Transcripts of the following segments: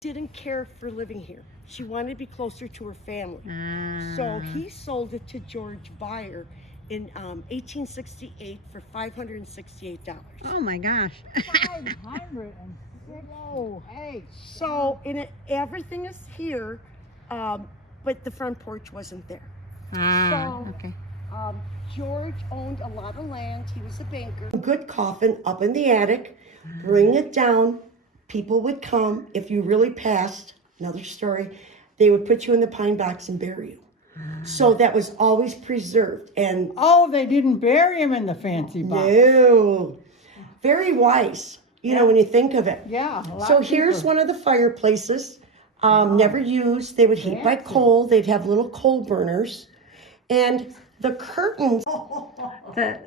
Didn't care for living here. She wanted to be closer to her family. So he sold it to George Beyer in 1868 for $568. Oh my gosh. 568. So everything is here, but the front porch wasn't there. Okay. George owned a lot of land. He was a banker. A good coffin up in the attic, bring it down. People would come. If you really passed, another story, they would put you in the pine box and bury you. So that was always preserved. And Oh, they didn't bury him in the fancy box. no, very wise, you know, when you think of it. Yeah. So here's one of the fireplaces, never used. They would heat by coal. They'd have little coal burners. And the curtains,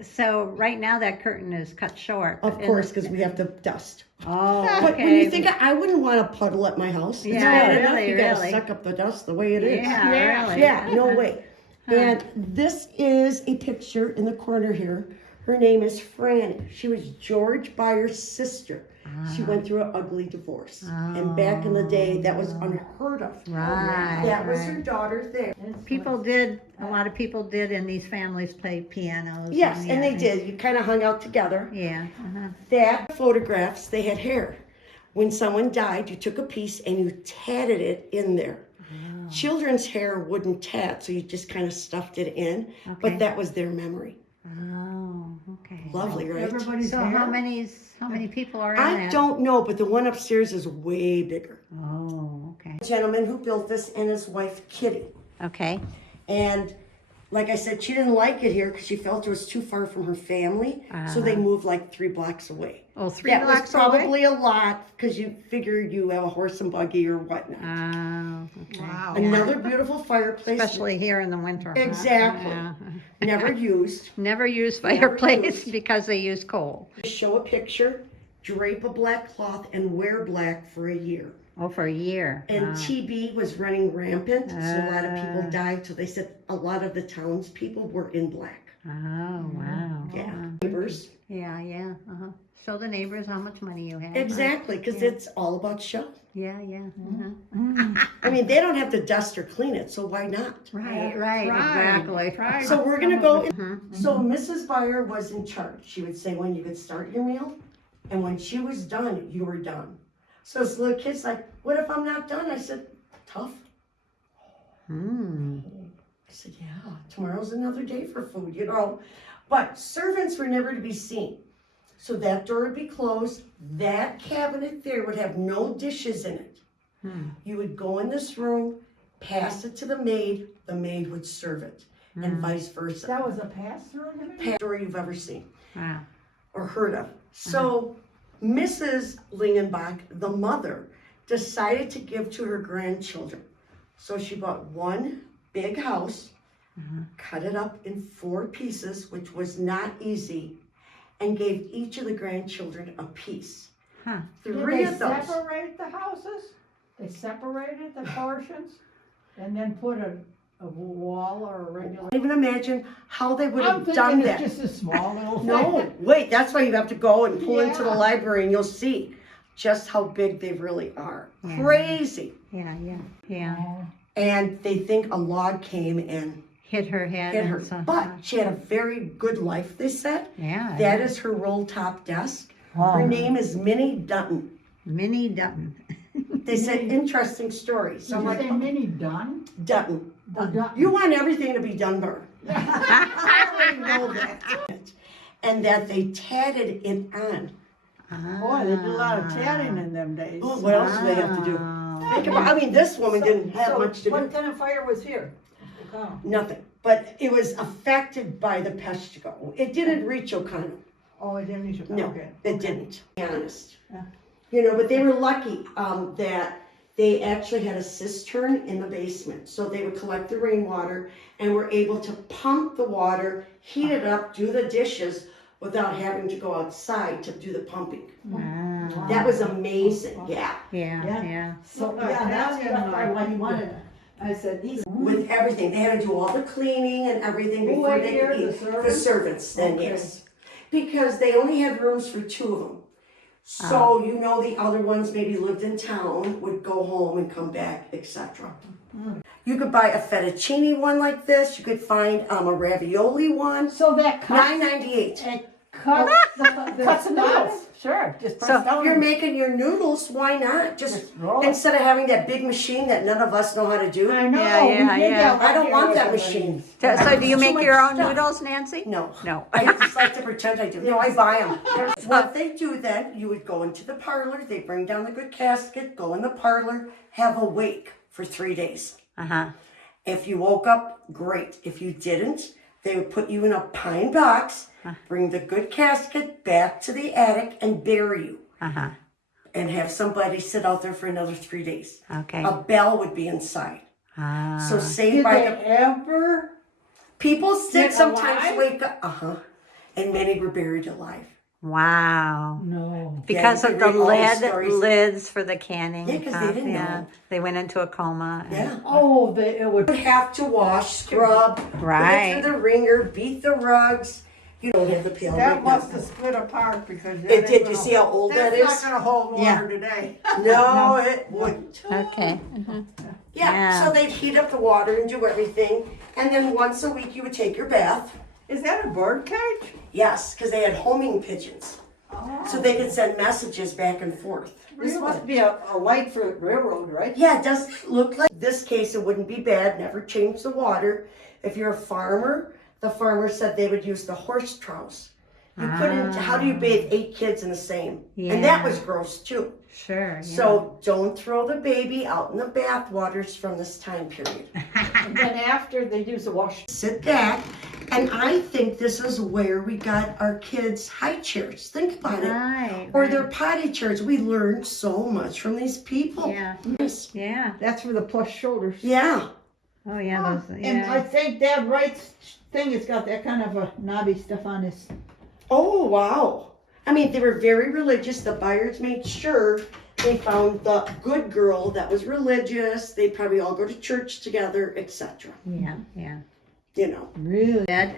So right now that curtain is cut short. of course, because we have to dust. Oh, But okay. when you think, I wouldn't want a puddle at my house. It's Yeah, bad enough really, you gotta really. suck up the dust the way it is. Yeah, really. Yeah, no way. And this is a picture in the corner here. Her name is Franny. She was George Beyer's sister. She went through an ugly divorce. And back in the day, that was unheard of. Right. That was her daughter there. A lot of people did in these families play pianos. Yes, and they did. You kind of hung out together. Yeah. That photographs, they had hair. When someone died, you took a piece and you tatted it in there. Children's hair wouldn't tat, so you just kind of stuffed it in. Okay. But that was their memory. Oh, okay. Lovely, right? So how many people are in I that? don't know, but the one upstairs is way bigger. Oh, okay. The gentleman who built this and his wife, Kitty. Okay. And like I said, she didn't like it here because she felt it was too far from her family. So they moved like 3 blocks away. Oh, three That was blocks away? probably a lot because you figure you have a horse and buggy or whatnot. Oh, okay. Wow. Another beautiful fireplace. Especially here in the winter. huh? Exactly. Yeah. Never used. Never use fireplace because they use coal. Show a picture, drape a black cloth, and wear black for a year. Oh, for a year. And TB was running rampant, so a lot of people died. So they said a lot of the townspeople were in black. Oh, wow. Yeah. Neighbors. Yeah, yeah. Show the neighbors how much money you have. Exactly, because it's all about show. Yeah, yeah. I mean, they don't have to dust or clean it, so why not? Right, exactly. So we're going to go. So Mrs. Beyer was in charge. She would say when you could start your meal, and when she was done, you were done. So this little kid's like, what if I'm not done? I said, tough. I said, yeah, tomorrow's another day for food, you know. But servants were never to be seen. So that door would be closed. That cabinet there would have no dishes in it. You would go in this room, pass it to the maid would serve it, and vice versa. That was a pass-through? Best door you've ever seen Wow. or heard of. So Mrs. Lingenbach, the mother, decided to give to her grandchildren. So she bought one big house, cut it up in 4 pieces, which was not easy, and gave each of the grandchildren a piece. Huh. 3 of those. Separate the houses? They separated the portions and then put a wall or a regular. I can't even imagine how they would I'm have done thinking that. it's just a small little thing. No, wait, that's why you have to go and pull into the Yeah. library and you'll see just how big they really are. Yeah. Crazy. Yeah. And they think a log came and Hit her head. hit her. and so- But she had a very good life, they said. Yeah. That is her roll top desk. Oh. Her name is Minnie Dutton. Minnie Dutton. They said interesting story. So I'm Did you like, say Minnie Dunn? Dutton. Oh, Dutton. You want everything to be done by her. I already know that. And that they tatted it on. Boy, they did a lot of tatting in them days. Oh, what else do they have to do? Think about, I mean, this woman didn't have much to do. What kind of fire was here? Oconto. Nothing. But it was affected by the Peshtigo. It didn't reach Oconto. Oh, it didn't reach Oconto. No, Okay. it didn't, to be honest. Yeah. You know, but they were lucky that they actually had a cistern in the basement. So they would collect the rainwater and were able to pump the water, heat it up, do the dishes without having to go outside to do the pumping. Wow. That was amazing, yeah. Yeah. So, yeah, that's why he wanted, I said, these. With everything, they had to do all the cleaning and everything Who before ate they here? could The eat. servants? The servants, then Okay. yes. Because they only had rooms for 2 of them. So you know the other ones maybe lived in town, would go home and come back, etc. You could buy a fettuccine one like this. You could find a ravioli one. So that cuts, $9.98. it cuts the Cuts the noodles. stuff? Sure, just So, press down. You're making your noodles. Why not? Just roll it. instead of having that big machine that none of us know how to do. I know, Yeah, we yeah, did yeah. that. I don't one want year that with machine. so do you Too make much your own stuff. noodles, Nancy? No. No. I just like to pretend I do. No, I buy them. What they do then, you would go into the parlor, they bring down the good casket, go in the parlor, have a wake for 3 days. Uh-huh. If you woke up, great. If you didn't, they would put you in a pine box, bring the good casket back to the attic and bury you. Uh-huh. And have somebody sit out there for another 3 days. Okay. A bell would be inside. Ah. So saved Did by they the ever? people sick Get sometimes alive? wake up. And many were buried alive. Wow. No. Because you of can the read all the lead stories. lids for the canning. Yeah, 'cause they stuff, didn't yeah. know. They went into a coma. and- Yeah. Oh, it would. Would have to wash, scrub, Right. put it through the wringer, beat the rugs. You don't have the pail That right must now. have split apart because. that It ain't did. You gonna- see how old that That's is? not gonna hold Yeah. water today. No, it wouldn't. Okay. Yeah, Yeah. so they'd heat up the water and do everything. And then once a week you would take your bath. Is that a bird cage? Yes, because they had homing pigeons. So they could send messages back and forth. This must be a light for the railroad, right? Yeah, it does look like this case, it wouldn't be bad, never change the water. If you're a farmer, the farmer said they would use the horse troughs. You couldn't, how do you bathe 8 kids in the same? And that Yeah. was gross too. Sure. Yeah. So don't throw the baby out in the bath waters from this time period. And then after they use the wash. Sit back, and I think this is where we got our kids' high chairs. Think about it. Right. Or right. their potty chairs. We learned so much from these people. Yeah. Yes. Yeah. That's for the plush shoulders. Yeah. Oh, yeah. Those, And I yeah. think that right thing has got that kind of a knobby stuff on his. Oh, wow. I mean, they were very religious. The Buyers made sure they found the good girl that was religious. They'd probably all go to church together, etc. Yeah. Yeah. You know. Really? Dead.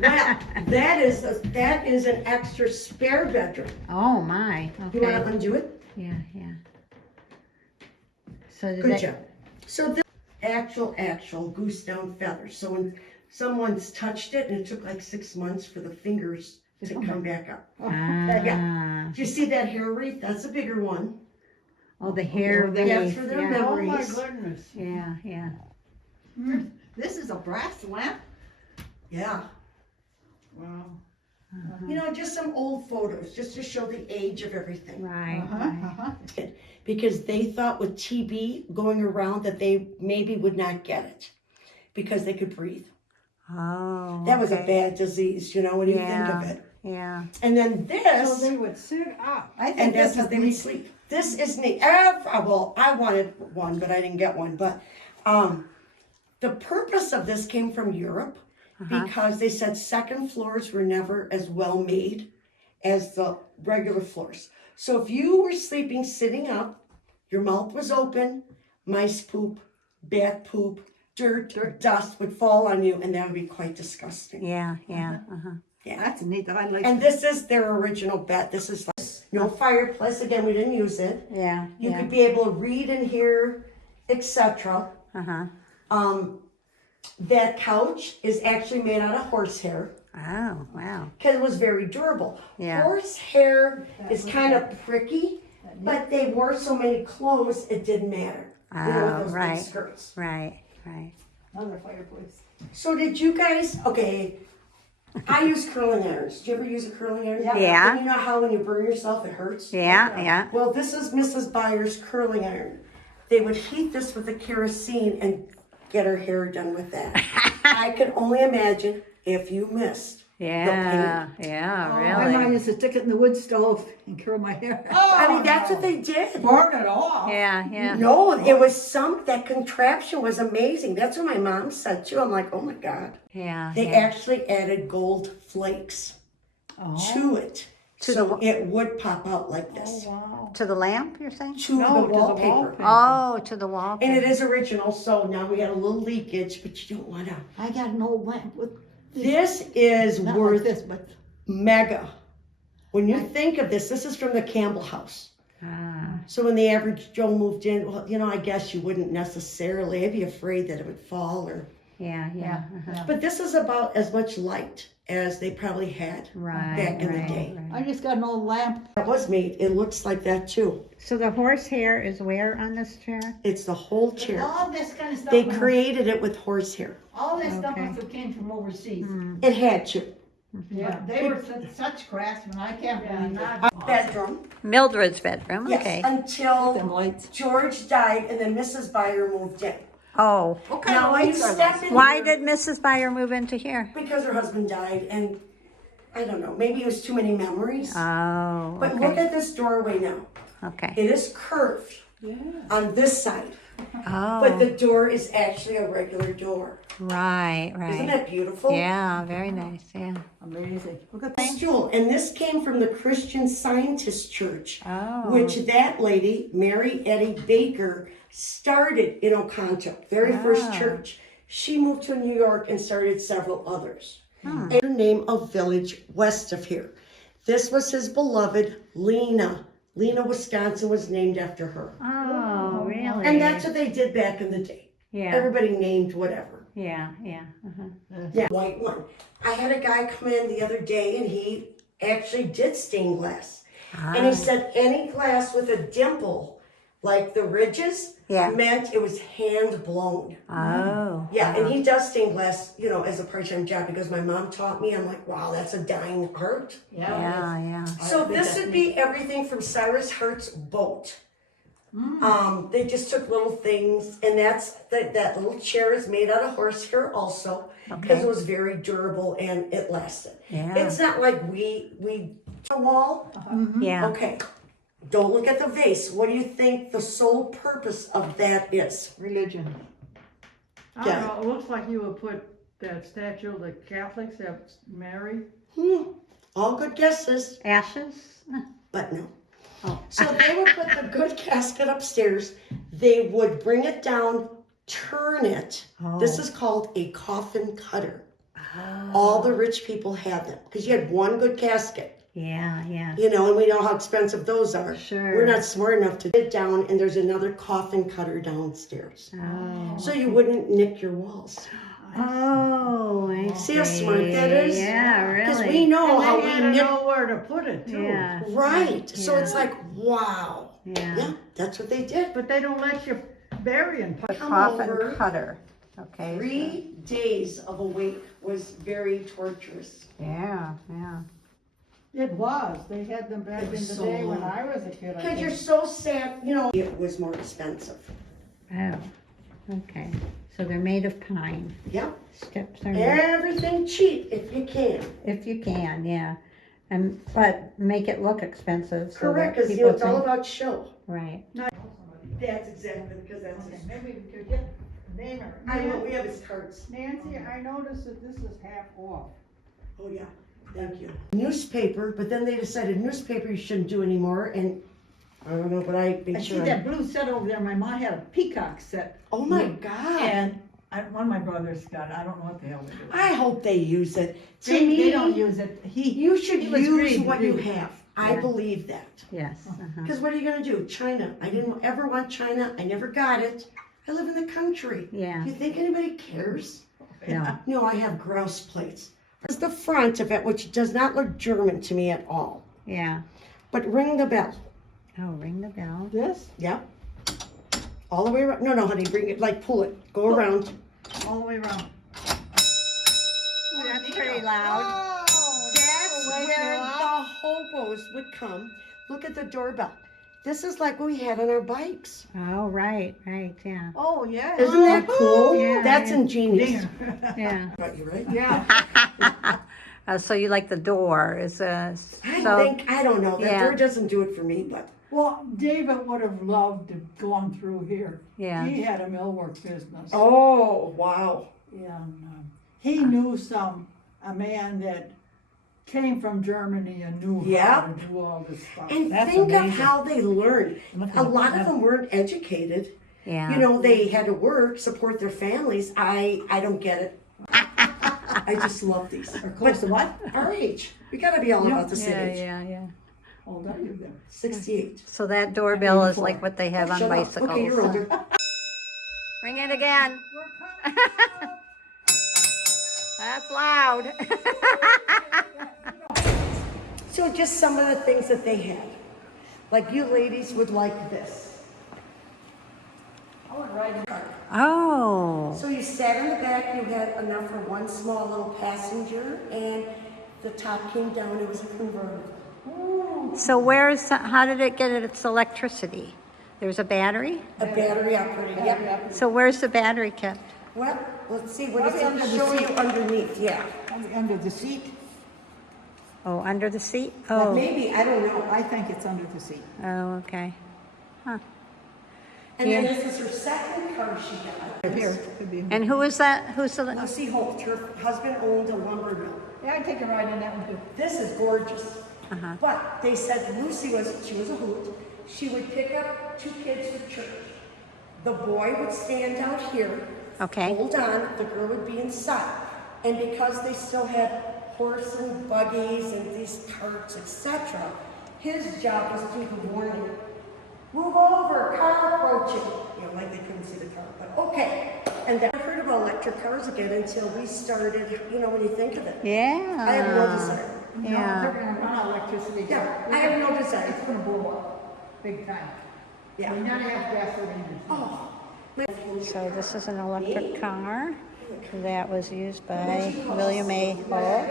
Well, that is an extra spare bedroom. Oh, my. You want Okay. to undo it? Yeah. Yeah. So did Good they, job. So this actual goose down feathers. So when someone's touched it, and it took like 6 months for the fingers to come back up. Ah. Do you see that hair wreath? That's a bigger one. Oh, the hair Yeah, wreath. for their Yeah. Oh my memories. goodness. Yeah. Yeah. This is a brass lamp? Yeah. Wow. You know, just some old photos, just to show the age of everything. Right. right. Because they thought with TB going around that they maybe would not get it because they could breathe. Oh. That was a okay. bad disease, you know, when you Yeah. think of it. Yeah. And then this, So they would sit up. I think and that's this how is they would sleep. This is neat. Well, I wanted one, but I didn't get one. But the purpose of this came from Europe because they said second floors were never as well made as the regular floors. So if you were sleeping sitting up, your mouth was open, mice poop, bat poop, dirt, dust would fall on you, and that would be quite disgusting. Yeah. Yeah. Yeah. That's neat. I like And this is their original bed. This is like no fireplace. Again, we didn't use it. Yeah. You Yeah. could be able to read and hear, etc. That couch is actually made out of horsehair Oh, wow. because it was very durable. Yeah. Horsehair is kind of pricky, but they wore so many clothes it didn't matter. You know, with Oh, those right. big skirts. Right. Right. another fireplace. So did you guys? Okay. I use curling irons. Did you ever use a curling iron? Yeah. And you know how when you burn yourself it hurts? Yeah. Yeah. Well, this is Mrs. Beyer's curling iron. They would heat this with the kerosene and get her hair done with that. I can only imagine if you missed Yeah. Yeah. My mom Really. used to stick it in the wood stove and curl my hair. I mean, that's what they did. Burn it off. Yeah. Yeah. No, it was that contraption was amazing. That's what my mom said too. I'm like, oh my God. Yeah. They yeah. actually added gold flakes to it. So it would pop out like this. Wow. To the lamp, you're saying? To the wallpaper. wallpaper. Oh, to the wall. And it is original, so now we got a little leakage, but you don't want to. I got an old lamp with This is not like worth this, but mega. When you think of this is from the Campbell house. Ah, So when the average Joe moved in, well, I guess you wouldn't necessarily, I'd be afraid that it would fall or, yeah. Uh-huh. but this is about as much light as they probably had. Right, Back in the right, day. I right. just got an old lamp. That was made, it looks like that too. So the horsehair is where on this chair? It's the whole chair. All this kind of stuff. They created it with horsehair. All this stuff Okay. must have came from overseas. Hmm. It had to. Yeah. They were such craftsmen, I can't Yeah, believe it. not- Bedroom, Mildred's bedroom, yes, okay. until Them lights. George died and then Mrs. Beyer moved in. Oh, What kind Now of when you lights are step those? in why here- did Mrs. Beyer move into here? Because her husband died and I don't know, maybe it was too many memories. Oh, But look okay, at this doorway now. okay. It is curved on this side, but Oh, the door is actually a regular door. right, Isn't right. that beautiful? Yeah, very nice, yeah. Amazing. Look at This jewel, and this came from the Christian Scientist Church, Oh. which that lady, Mary Eddy Baker, started in Oconto, very first Ah. church. She moved to New York and started several others. Hmm. And her name a village west of here. This was his beloved Lena. Lena, Wisconsin was named after her. Oh, really? And that's what they did back in the day. Yeah, Everybody named whatever. yeah, yeah. Uh-huh. Yeah, white one. I had a guy come in the other day and he actually did stained glass. And he said any glass with a dimple, like the ridges, Yeah. meant it was hand blown. Oh. Yeah, and he does stained glass, as a part-time job because my mom taught me. I'm like, wow, that's a dying art. Yeah, yeah. So this would be everything from Cyrus Hart's boat. They just took little things, and that little chair is made out of horsehair also because Okay. it was very durable and it lasted. Yeah. It's not like we a wall. Yeah. Okay, don't look at the vase. What do you think the sole purpose of that is? religion. I Yeah. don't know, it looks like you would put that statue of the Catholics, that Mary. All good guesses, Ashes? but no. Oh. So they would put the good casket upstairs. They would bring it down, turn it. This is called a coffin cutter. All the rich people had them because you had one good casket. Yeah, yeah. And we know how expensive those are. Sure. We're not smart enough to get down, and there's another coffin cutter downstairs. Oh. So you wouldn't nick your walls. Oh, I See how smart that is? Yeah, really. Because we know And how they had we to nick. know where to put it too. Yeah, Right. So it's Yeah. like, wow. yeah. Yeah, that's what they did. But they don't let you bury in. Come over. cutter. Okay. 3 days of a wait was very torturous. Yeah, yeah. It was, they had them back It in was the so day when long. I was a kid, I Because you're think. so sad, it was more expensive. Oh, okay. So they're made of pine. Yeah. Steps are made, Everything cheap if you can. if you can, yeah. But make it look expensive so Correct, that because people it's all think, about show. right. That's exactly because that's Okay, maybe we could get the name of I know, it. we have his cards. Nancy, I noticed that this is half off. Oh, yeah, thank you. Newspaper, but then they decided newspaper you shouldn't do anymore, and I don't know, but I made I see sure. that blue set over there, my mom had a peacock set, Oh my God. and one of my brothers got it, I don't know what the hell they do. I hope they use it. To They me, don't use it, you should he was use greedy, what you greedy. have. I Yeah. believe that. Yes. Uh-huh. Because what are you gonna do? China. I didn't ever want China. I never got it. I live in the country. Yeah. Do you think anybody cares? No. No, I have grouse plates. This is the front of it, which does not look German to me at all. Yeah. But ring the bell. Oh, ring the bell. This, Yep. All the way around. No, honey, bring it, pull it. Go around. all the way around. Oh, that's pretty loud. That's where the hobos would come. Look at the doorbell. This is like what we had on our bikes. Oh, right, yeah. Oh, yeah. Isn't that cool? Yeah, That's yeah. ingenious. Yeah. Got you right? Yeah, So you like the door is I so don't know. That Yeah. door doesn't do it for me, but well, David would have loved to have gone through here. yeah. He had a millwork business. oh wow. Yeah, he knew a man that came from Germany and knew how Yeah. to do all this stuff. And That's think of amazing. how they learned. Look A at lot that. of them weren't educated. Yeah. They had to work, support their families. I don't get it. I just love these. Or close to what? Our age. We gotta be all Yeah. about the same age. yeah. How old are you then? 68. So that doorbell is 84. like what they have on Shut up. bicycles. Okay, you're older. Ring it again. That's loud. So just some of the things that they had. Like you ladies would like this. Oh, So you sat in the back, you had enough for one small little passenger, and the top came down, it was a convertible. so how did it get its electricity? There's a battery? A battery operated, yep. So where's the battery kept? Well, let's see, what does Probably under it the show you seat. underneath? Yeah. Probably under the seat. Oh, under the seat? Well, Oh, maybe, I don't know. I think it's under the seat. oh, okay. Huh. And then Yeah. this is her second car she got. Here, could be. And who is that? Who's the, Lucy Holt, her husband owned a lumber mill. Yeah, I'd take a ride in that one too. This is gorgeous. Uh-huh. But they said she was a hoot. She would pick up 2 kids for church. The boy would stand out here. Okay. Hold on, the girl would be inside. And because they still had horse and buggies and these carts, etc., his job was to do the warning. Move over, car approaching. You know, like they couldn't see the car, but okay. And then I heard about electric cars again until we started, you know, when you think of it. yeah. I have no desire. No, Yeah. they're gonna run out of electricity. Yeah, I have no desire. It's gonna blow up, big time. Yeah. You're not gonna have gasoline. Oh. So this is an electric car that was used by William A. Holt.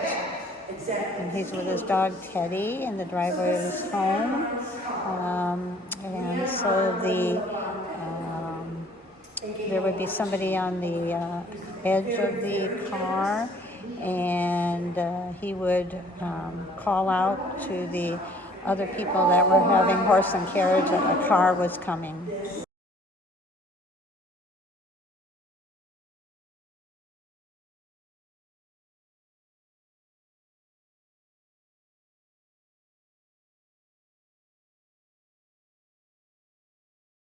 And he's with his dog Teddy in the driveway of his home. And so there would be somebody on the edge of the car, and he would call out to the other people that were having horse and carriage that a car was coming.